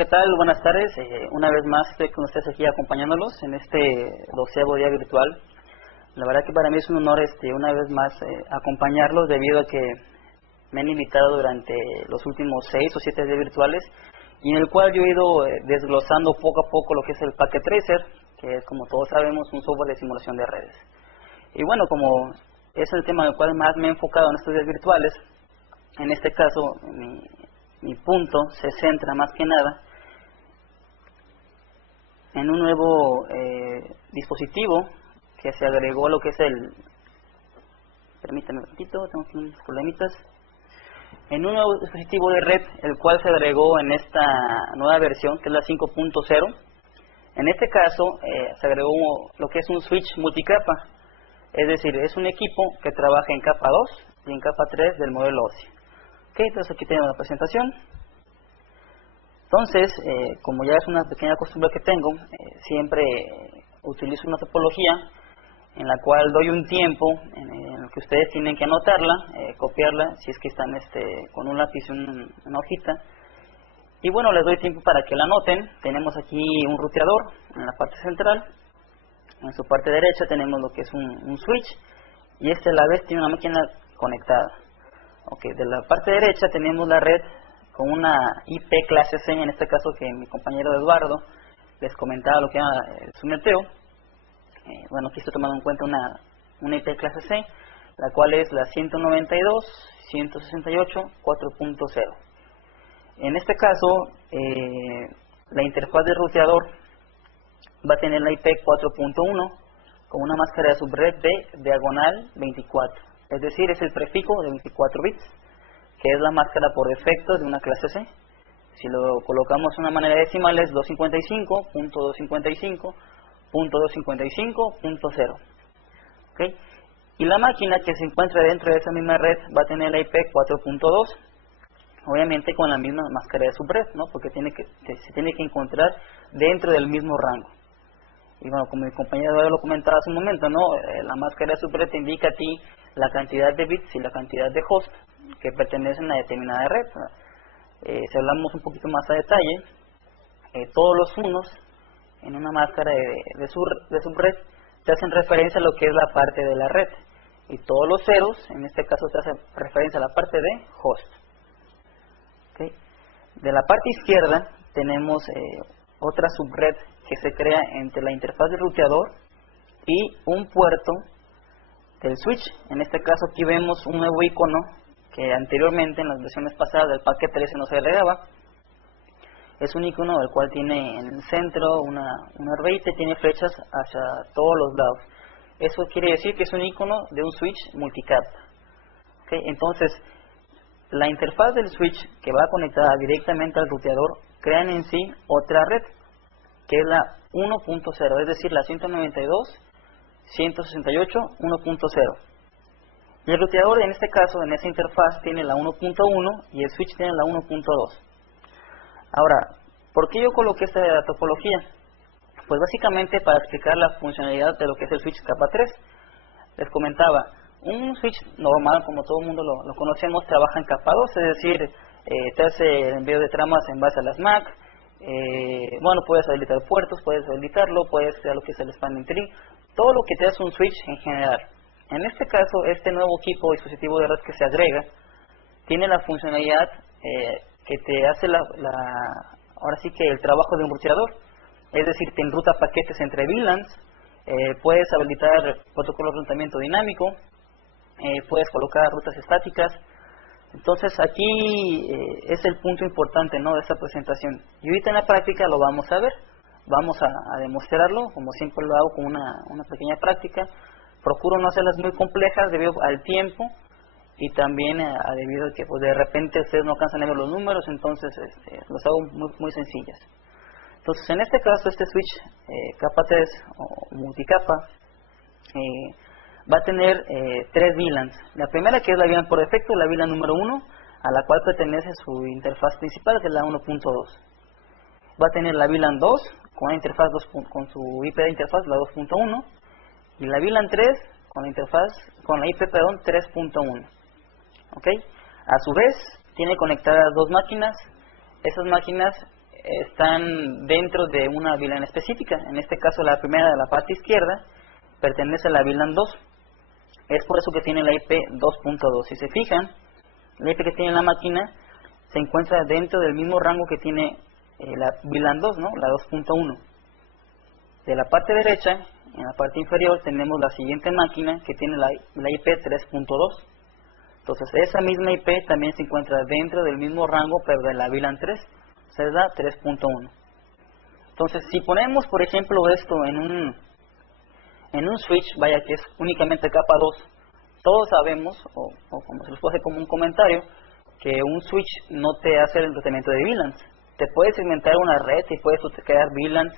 ¿Qué tal? Buenas tardes. Una vez más estoy con ustedes aquí acompañándolos en este 12º día virtual. La verdad que para mí es un honor una vez más acompañarlos debido a que me han invitado durante los últimos 6 o 7 días virtuales y en el cual yo he ido desglosando poco a poco lo que es el Packet Tracer, que es, como todos sabemos, un software de simulación de redes. Y bueno, como es el tema en el cual más me he enfocado en estos días virtuales, en este caso mi punto se centra más que nada en un nuevo dispositivo que se agregó a lo que es permítame un poquito, tengo aquí unos problemitas, en un nuevo dispositivo de red, el cual se agregó en esta nueva versión, que es la 5.0. En este caso se agregó lo que es un switch multicapa, es decir, es un equipo que trabaja en capa 2 y en capa 3 del modelo OSI. Ok, entonces aquí tenemos la presentación. Entonces, como ya es una pequeña costumbre que tengo, siempre utilizo una topología en la cual doy un tiempo en el que ustedes tienen que anotarla, copiarla, si es que están con un lápiz y una hojita. Y bueno, les doy tiempo para que la anoten. Tenemos aquí un ruteador en la parte central. En su parte derecha tenemos lo que es un switch, y a la vez tiene una máquina conectada. Okay, de la parte derecha tenemos la red con una IP clase C, en este caso que mi compañero Eduardo les comentaba lo que era el Sumeteo. Bueno, aquí estoy tomando en cuenta una IP clase C, la cual es la 192.168.4.0. En este caso, la interfaz de ruteador va a tener la IP 4.1 con una máscara de subred de diagonal 24, es decir, es el prefijo de 24 bits, que es la máscara por defecto de una clase C. Si lo colocamos de una manera decimal es 255.255.255.0. ¿Okay? Y la máquina que se encuentra dentro de esa misma red va a tener la IP 4.2, obviamente con la misma máscara de subred, ¿no? Porque se tiene que encontrar dentro del mismo rango. Y bueno, como mi compañero lo comentaba hace un momento, ¿no? La máscara de subred te indica a ti la cantidad de bits y la cantidad de hosts que pertenecen a determinada red. Si hablamos un poquito más a detalle, todos los unos en una máscara de subred te hacen referencia a lo que es la parte de la red, y todos los ceros en este caso te hacen referencia a la parte de host. ¿Okay? De la parte izquierda tenemos otra subred que se crea entre la interfaz del ruteador y un puerto del switch. En este caso aquí vemos un nuevo icono que anteriormente en las versiones pasadas del Packet 13 no se agregaba. Es un icono del cual tiene en el centro una órbita y tiene flechas hacia todos los lados. Eso quiere decir que es un icono de un switch multicap. ¿Okay? Entonces, la interfaz del switch que va conectada directamente al ruteador crean en sí otra red, que es la 1.0, es decir, la 192.168.1.0. Y el ruteador en este caso, en esa interfaz, tiene la 1.1 y el switch tiene la 1.2. Ahora, ¿por qué yo coloqué esta topología? Pues básicamente para explicar la funcionalidad de lo que es el switch capa 3. Les comentaba, un switch normal, como todo el mundo lo conocemos, trabaja en capa 2, es decir, te hace el envío de tramas en base a las MAC. Bueno, puedes habilitar puertos, puedes habilitarlo, puedes crear lo que es el spanning tree, todo lo que te hace un switch en general. En este caso, este nuevo equipo dispositivo de red que se agrega tiene la funcionalidad que te hace ahora sí que el trabajo de un ruteador, es decir, te enruta paquetes entre VLANs, puedes habilitar protocolos de enrutamiento dinámico, puedes colocar rutas estáticas. Entonces aquí es el punto importante, ¿no?, de esta presentación, y ahorita en la práctica lo vamos a ver, vamos a demostrarlo, como siempre lo hago con una pequeña práctica. Procuro no hacerlas muy complejas debido al tiempo y también debido a que pues, de repente ustedes no alcanzan a ver los números, entonces los hago muy sencillas. Entonces en este caso este switch capa 3 o multicapa va a tener 3 VLANs. La primera, que es la VLAN por defecto, la VLAN número 1, a la cual pertenece su interfaz principal, que es la 1.2. Va a tener la VLAN 2 con la interfaz con su IP de interfaz, la 2.1, y la VLAN 3 con la interfaz con la IP 3.1. ¿Okay? A su vez tiene conectadas dos máquinas. Esas máquinas están dentro de una VLAN específica. En este caso la primera de la parte izquierda pertenece a la VLAN 2. Es por eso que tiene la IP 2.2. Si se fijan, la IP que tiene la máquina se encuentra dentro del mismo rango que tiene la VLAN 2, ¿no? La 2.1. De la parte derecha, en la parte inferior, tenemos la siguiente máquina que tiene la IP 3.2. Entonces, esa misma IP también se encuentra dentro del mismo rango, pero de la VLAN 3, o sea, es la 3.1. Entonces, si ponemos, por ejemplo, esto en un switch, vaya que es únicamente capa 2, todos sabemos, o como se les puede hacer como un comentario, que un switch no te hace el tratamiento de VLANs. Te puedes segmentar una red y puedes crear VLANs,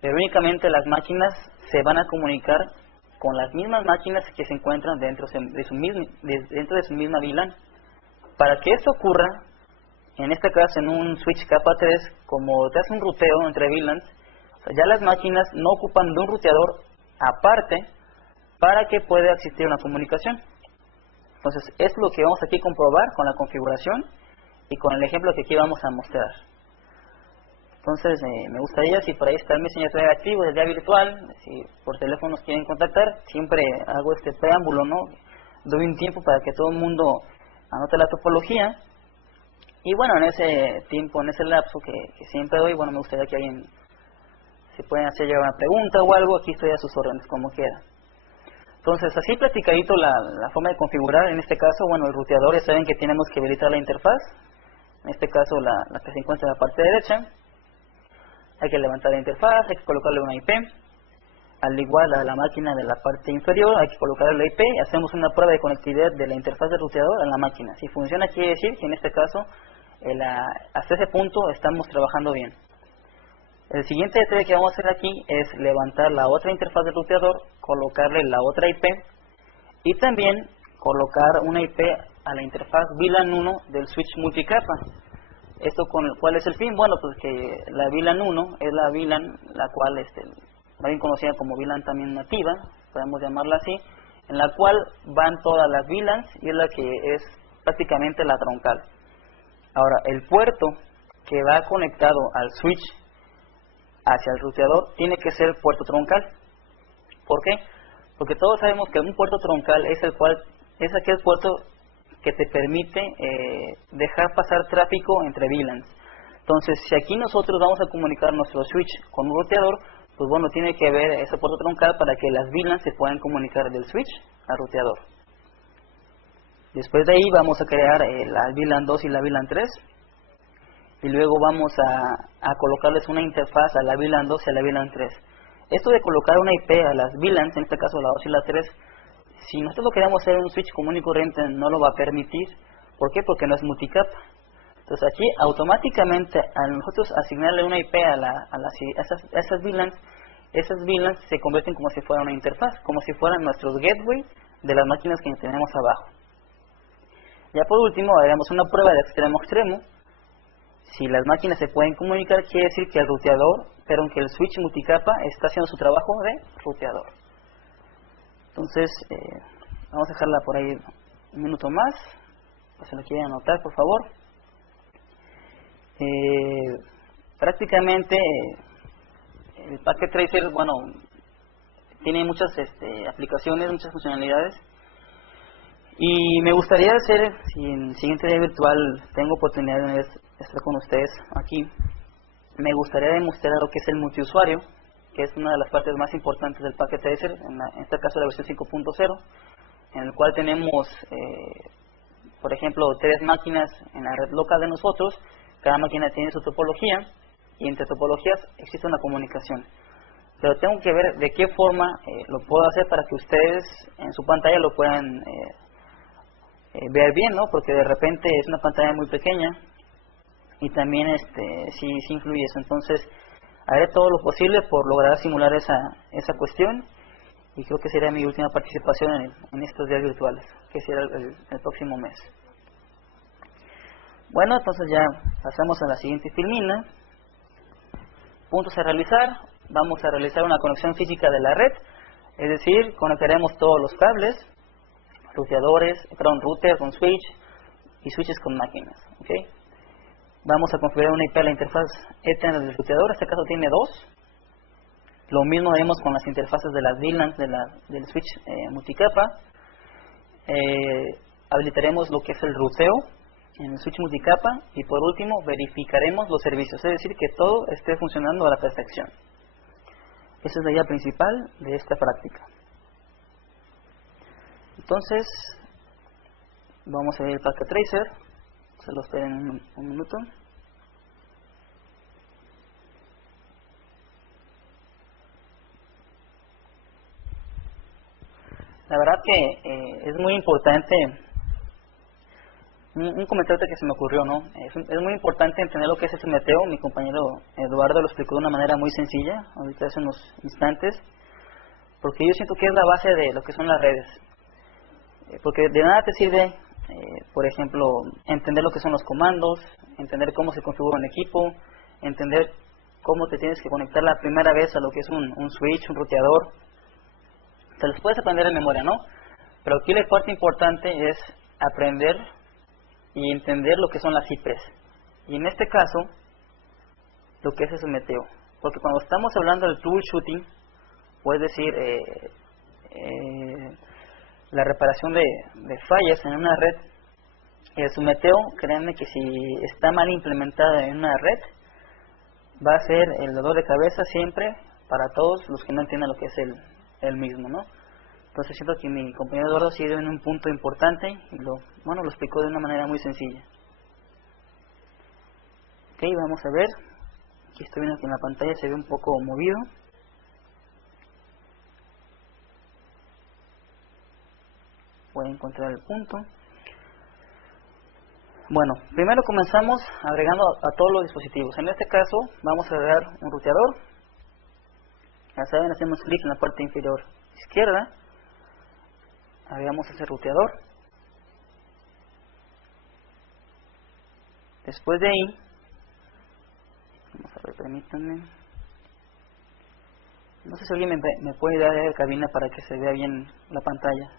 pero únicamente las máquinas se van a comunicar con las mismas máquinas que se encuentran dentro de su misma VLAN. Para que esto ocurra, en este caso en un switch capa 3, como te hace un ruteo entre VLANs, o sea, ya las máquinas no ocupan de un ruteador aparte para que pueda existir una comunicación. Entonces, es lo que vamos aquí a comprobar con la configuración y con el ejemplo que aquí vamos a mostrar. Entonces, me gustaría, si por ahí está el Messenger Drive activo, el día virtual, si por teléfono nos quieren contactar, siempre hago este preámbulo, ¿no? Doy un tiempo para que todo el mundo anote la topología. Y bueno, en ese tiempo, en ese lapso que siempre doy, bueno, me gustaría que alguien, si pueden hacer llegar una pregunta o algo, aquí estoy a sus órdenes, como quiera. Entonces, así platicadito la forma de configurar. En este caso, bueno, el ruteador, ya saben que tenemos que habilitar la interfaz. En este caso, la que se encuentra en la parte derecha. Hay que levantar la interfaz, hay que colocarle una IP. Al igual a la máquina de la parte inferior, hay que colocarle la IP y hacemos una prueba de conectividad de la interfaz del ruteador a la máquina. Si funciona, quiere decir que en este caso, hasta ese punto estamos trabajando bien. El siguiente detalle que vamos a hacer aquí es levantar la otra interfaz del ruteador, colocarle la otra IP y también colocar una IP a la interfaz VLAN 1 del switch multicapa. ¿Esto cuál es el fin? Bueno, pues que la VLAN 1 es la VLAN la cual más bien conocida como VLAN también nativa, podemos llamarla así, en la cual van todas las VLANs y es la que es prácticamente la troncal. Ahora, el puerto que va conectado al switch hacia el ruteador tiene que ser puerto troncal. ¿Por qué? Porque todos sabemos que un puerto troncal es aquel puerto que te permite dejar pasar tráfico entre VLANs. Entonces, si aquí nosotros vamos a comunicar nuestro switch con un ruteador, pues bueno, tiene que haber ese puerto troncal para que las VLANs se puedan comunicar del switch al ruteador. Después de ahí vamos a crear la VLAN 2 y la VLAN 3. Y luego vamos a colocarles una interfaz a la VLAN 2 y a la VLAN 3. Esto de colocar una IP a las VLANs, en este caso la 2 y la 3, si nosotros lo queremos hacer en un switch común y corriente, no lo va a permitir. ¿Por qué? Porque no es multicapa. Entonces aquí automáticamente al nosotros asignarle una IP a esas VLANs se convierten como si fuera una interfaz, como si fueran nuestros gateway de las máquinas que tenemos abajo. Ya por último haremos una prueba de extremo a extremo. Si las máquinas se pueden comunicar, quiere decir que el ruteador, pero que el switch multicapa está haciendo su trabajo de ruteador. Entonces, vamos a dejarla por ahí un minuto más, si lo quieren anotar, por favor. Prácticamente, el Packet Tracer, bueno, tiene muchas aplicaciones, muchas funcionalidades. Y me gustaría hacer, si en el siguiente día virtual tengo oportunidad de estar con ustedes aquí, me gustaría demostrar lo que es el multiusuario, que es una de las partes más importantes del Packet Tracer, en este caso la versión 5.0, en el cual tenemos, por ejemplo, 3 máquinas en la red local de nosotros. Cada máquina tiene su topología y entre topologías existe una comunicación. Pero tengo que ver de qué forma lo puedo hacer para que ustedes en su pantalla lo puedan ver bien, ¿no? Porque de repente es una pantalla muy pequeña y también sí influye eso. Entonces haré todo lo posible por lograr simular esa cuestión y creo que sería mi última participación en estos días virtuales, que será el próximo mes. Bueno, entonces ya pasamos a la siguiente filmina. Puntos a realizar. Vamos a realizar una conexión física de la red, es decir, conectaremos todos los cables, router con switch y switches con máquinas. ¿Okay? Vamos a configurar una IP a la interfaz Ethernet del ruteador. En este caso tiene 2. Lo mismo haremos con las interfaces de las VLANs del switch multicapa. Habilitaremos lo que es el ruteo en el switch multicapa y por último verificaremos los servicios, es decir, que todo esté funcionando a la perfección. Esa es la idea principal de esta práctica. Entonces, vamos a ver el Packet Tracer. Se lo esperen un minuto. La verdad que es muy importante, un comentario que se me ocurrió, ¿no? Es muy importante entender lo que es el SMTO. Mi compañero Eduardo lo explicó de una manera muy sencilla, ahorita hace unos instantes, porque yo siento que es la base de lo que son las redes. Porque de nada te sirve, por ejemplo, entender lo que son los comandos, entender cómo se configura un equipo, entender cómo te tienes que conectar la primera vez a lo que es un switch, un ruteador. Te los puedes aprender de memoria, ¿no? Pero aquí la parte importante es aprender y entender lo que son las IPs. Y en este caso, lo que es SMTO. Porque cuando estamos hablando del troubleshooting, o es decir, la reparación de fallas en una red, el SMTO, créanme que si está mal implementada en una red, va a ser el dolor de cabeza siempre para todos los que no entiendan lo que es el mismo, ¿no? Entonces siento que mi compañero Eduardo sí dio en un punto importante y lo explicó de una manera muy sencilla. Ok, vamos a ver. Aquí estoy viendo que en la pantalla se ve un poco movido. Voy a encontrar el punto. Bueno, primero comenzamos agregando a todos los dispositivos. En este caso vamos a agregar un ruteador. Ya saben, hacemos clic en la parte inferior izquierda. Agregamos ese ruteador. Después de ahí, vamos a ver, permítanme. No sé si alguien me puede dar de cabina para que se vea bien la pantalla.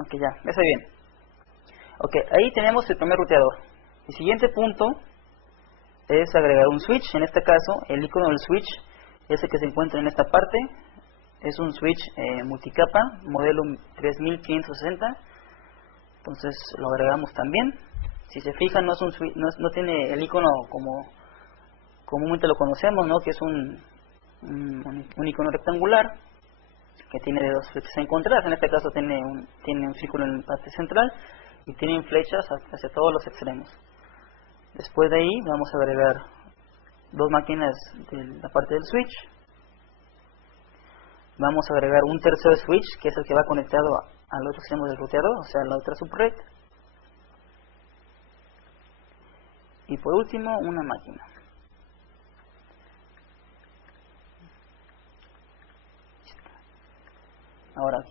Ok, ya estoy bien. Ok, ahí tenemos el primer ruteador. El siguiente punto es agregar un switch. En este caso, el icono del switch es el que se encuentra en esta parte. Es un switch multicapa, modelo 3560. Entonces lo agregamos también. Si se fijan, no es un switch, no tiene el icono como comúnmente lo conocemos, ¿no? Que es un icono rectangular que tiene dos flechas encontradas. En este caso tiene un círculo en la parte central y tiene flechas hacia todos los extremos. Después de ahí vamos a agregar dos máquinas de la parte del switch. Vamos a agregar un tercer switch, que es el que va conectado al otro extremo del ruteador, o sea, a la otra subred. Y por último, una máquina. Ahora,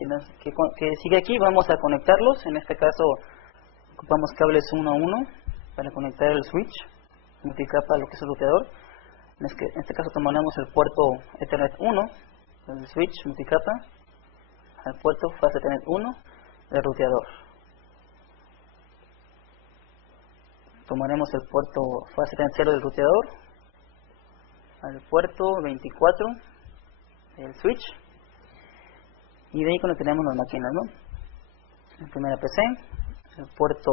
que sigue aquí, vamos a conectarlos. En este caso, ocupamos cables 1 a 1 para conectar el switch multicapa a lo que es el ruteador. En este caso, tomamos el puerto Ethernet 1 del switch multicapa al puerto Fast Ethernet 1 del ruteador. Tomaremos el puerto Fast Ethernet 0 del ruteador al puerto 24 del switch y de ahí conectaremos las máquinas, ¿no? La primera PC, el puerto